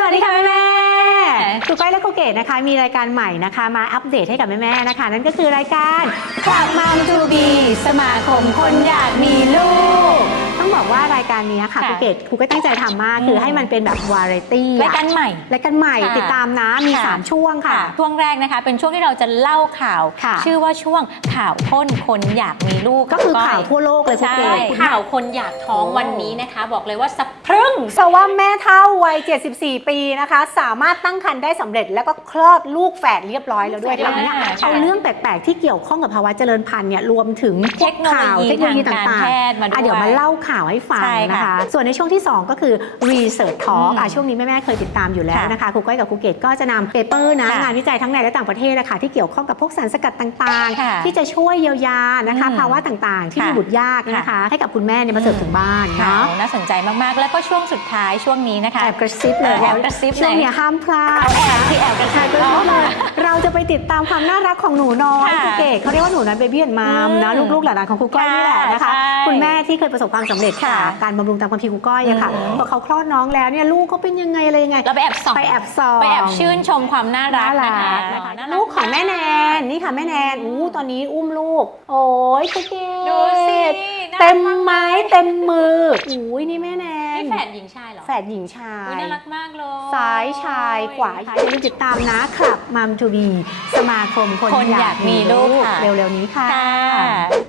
สวัสดีค่ะแม่แม่ครูก้อยและครูเกดนะคะ มีรายการใหม่นะคะ มาอัปเดตให้กับแม่แม่ๆนะคะ นั่นก็คือรายการคลับมัมทูบีสมาคมคนอยากมีลูกต้องบอ กว่ารายการนี้ค่ะค่ะครูเกดครูก็ตั้งใจทำมากอืมคือให้มันเป็นแบบวาไรตี้รายการใหม่ รายการใหม่ค่ะติดตามนะมี ค่ะ 3 ช่วงค่ะ ช่วงแรกนะคะ เป็นช่วงที่เราจะเล่าข่าว ค่ะ ชื่อว่าช่วงข่าวข้นคนอยากมีลูกก็คือก้ยข่าวทั่วโลกเลยครูใช่เกดข่าวคนอยากท้องโอ้วันนี้นะคะ บอกเลยว่าสะพรึงเพราะว่าแม่เท่าวัย 74 ปีนะคะ สามารถตั้งครรภ์ได้สำเร็จแล้วก็คลอดลูกแฝดเรียบร้อยแล้วด้วยเดี๋ยวค่ะนี้ค่ะเอาเรื่องแปลกๆที่เกี่ยวข้องกับภาวะเจริญพันธุ์เนี่ยรวมถึงพวกข่าวเทเทคคโนโนโลโลยียีทางต่าการงแพทย์มาๆด้วย อะเดี๋ยวมาเล่าข่าวให้ฟังใช่ค่ะนะคะ ส่วนในช่วงที่ 2 ก็คือ Research Talk อืมอะช่วงนี้แม่ๆเคยติดตามอยู่แล้วค่ะนะคะครูก้อยกับครูเกดก็จะนำเปเปอร์นะค่ะงานวิจัยทั้งในและต่างประเทศนะคะที่เกี่ยวข้องกับพวกสารสกัดต่างค่ะๆที่จะช่วยเยียวยานะคะอืมภาวะต่างๆ ที่ค่ะมีบุตรยากนะคะให้กับคุณแม่เนี่ยมาเสิร์ฟถึงบ้านค่ะเนาะน่าสนใจมากๆ แล้วก็ช่วงสุดท้ายช่วงนี้นะคะแอบกระซิบเลยแอบกระซิบช่วงเลยเนี้ยห้ามพลาดเอาแอบที่แอบกระซิใช่บก็รู้เลยเราจะ ไปติดตามความน่ารักของหนูน้อยค่ะครูเกดเขาเรียกว่าหนูน้อยเบบี้แอนมามนะอืมลูกๆหลานๆของครูก้อยนี่แหละนะคะใช่คุณแม่ที่เคยประสบความสำเร็จค่ะค่ะการบำรุงตามความพีร์ครูก้อยอะค่ะอืม พอเขาคลอดน้องแล้วเนี่ยลูกเขาเป็นยังไงอะไรยังไงเราไปแอบส่องไปแอบส่อง ไปแอบชื่นชมความน่ารัน่ากรันะคะกนะคะน่ารั ลูกของแม่แนนนี่ค่ะแม่แนนอู้ตอนนี้อุ้มลูก โอ้ยครูเกดดูสิเต็มไม้เต็มมืออุ้ยนี่แม่แนนนี่แฝดหญิ งชายเหรอแฝดหญิงชาย อุ๊ยน่ารักมากเลยซ้ายชายขวาอย่าลืมติดตามนะคลับมัมทูบีสมาคมคนคนอยากมีลูกค่ะ เร็วๆนี้ค่ะ ค่ะ